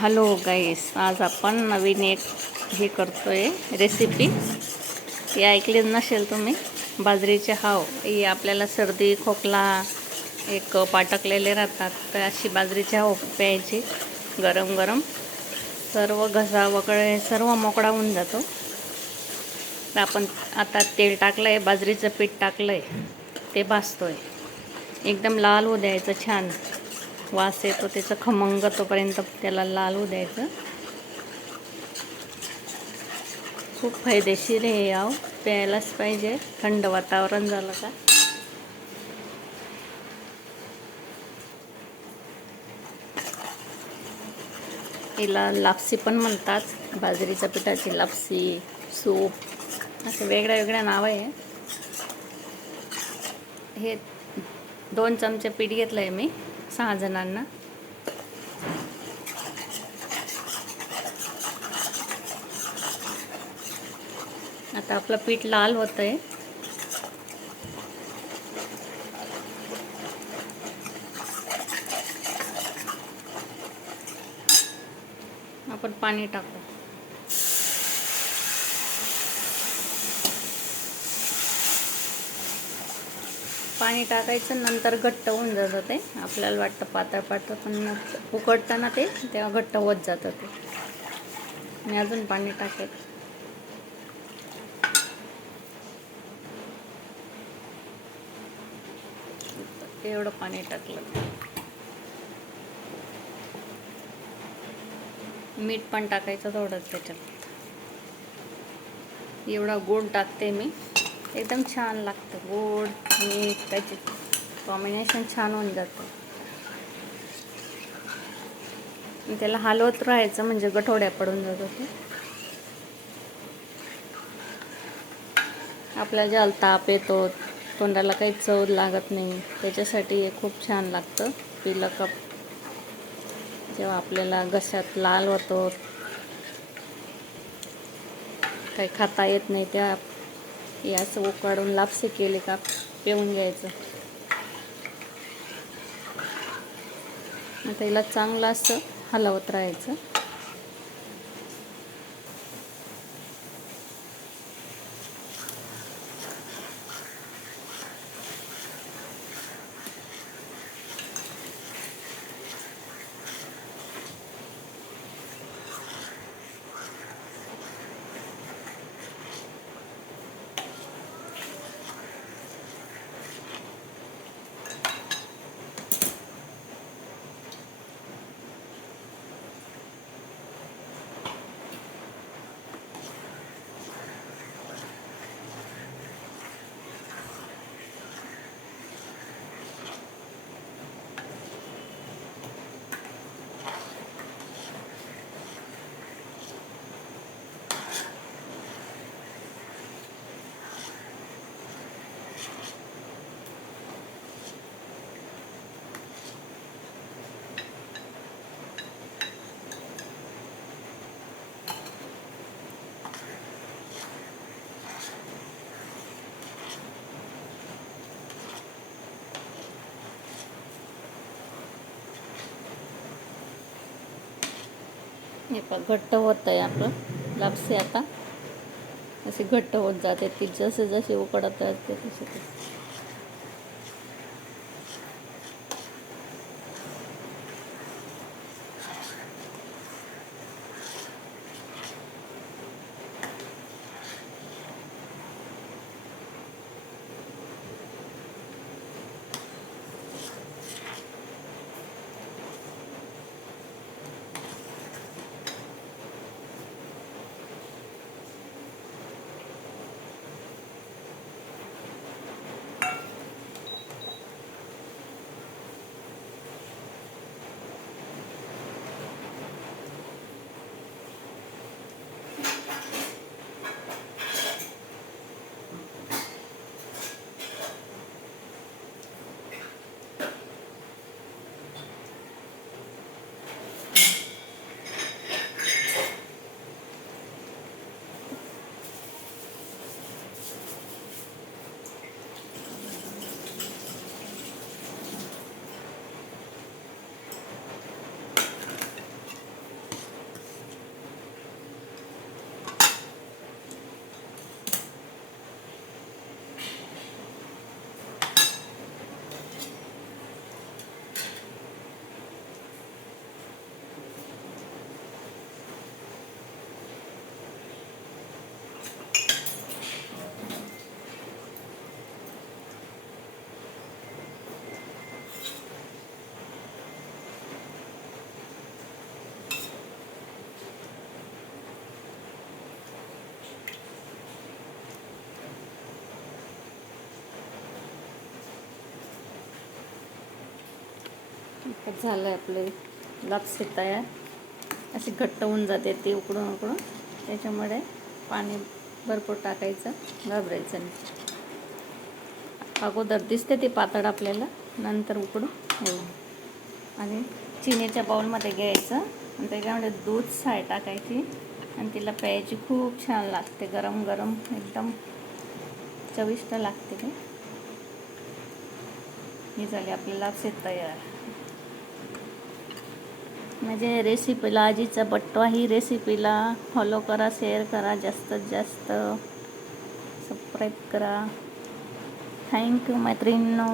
Hello गाईस, आज आपण नवीन एक हे करतोय रेसिपी. ही ऐकली नसेल तुम्ही. बाजरीचे हाव ही आपल्याला सर्दी खोकला एक पाटकलेले राहतात, तर अशी बाजरीचे हाव प्यायची गरम गरम. सर्व घसा वगैरे सर्व मोकळा होऊन जातो. तर आपण आता तेल टाकलंय, बाजरीचं पीठ टाकलंय, ते भाजतोय. एकदम लाल होऊ द्यायचं, छान वास येतो त्याचा खमंग, तोपर्यंत त्याला लाल होऊ द्यायचं. खूप फायदेशीर आहे याव, प्यायलाच पाहिजे थंड वातावरण झालं का. हिला लापसी पण म्हणतात, बाजरीच्या पिठाची लापसी, सूप, असे वेगळ्या वेगळ्या नाव आहे. हे 2 चमचे पीठ घेतलं आहे मी 6 जणांना. आता आपलं पीठ लाल होतं आहे. आपण पाणी टाकू. पाणी टाकायचं, नंतर घट्ट होऊन जातं ते. आपल्याला वाटतं पातळ पातळ, पण उकळताना ते तेव्हा घट्ट होत जातं ते. मी अजून पाणी टाकेल. एवढं पाणी टाकलं. मीठ पण टाकायचं थोडंच त्याच्यात. एवढा गोड टाकते मी, एकदम छान लागतं. गोड मीठ त्याचे कॉम्बिनेशन छान होऊन जातं. त्याला हलवत राहायचं, म्हणजे गठोड्या पडून जातो ते. आपल्याला ज्याला ताप येतो, तोंडाला काही चव लागत नाही, त्याच्यासाठी हे खूप छान लागतं. पिलं का जेव्हा आपल्याला घशात लाल होतो, काही खाता येत नाही, तेव्हा हे असं उकाळून लापसी केली का पिऊन घ्यायचं. त्याला चांगलं असं हलवत राहायचं. हे पण घट्ट होत आहे आपलं लापसी. आता असे घट्ट होत जाते ती, जसे जसे उकडत राहते तसे तसे. झालं आहे आपले लापसी तयार. अशी घट्ट होऊन जाते ती उकडून उकडून. त्याच्यामुळे पाणी भरपूर टाकायचं, घाबरायचं नाही. अगोदर दिसते ती पातळ आपल्याला, नंतर उकडून येईल. आणि चिनीच्या बाउलमध्ये घ्यायचं आणि त्याच्यामध्ये दूध साय टाकायची आणि तिला प्यायची. खूप छान लागते, गरम गरम एकदम चविष्ट लागते ते. ही झाली आपली लापसी तयार. म्हणजे रेसिपीला आजीचा बट्टा ही रेसिपीला फॉलो करा, शेअर करा, जास्तीत जास्त सबस्क्राईब करा. थँक्यू मैत्रिणींनो.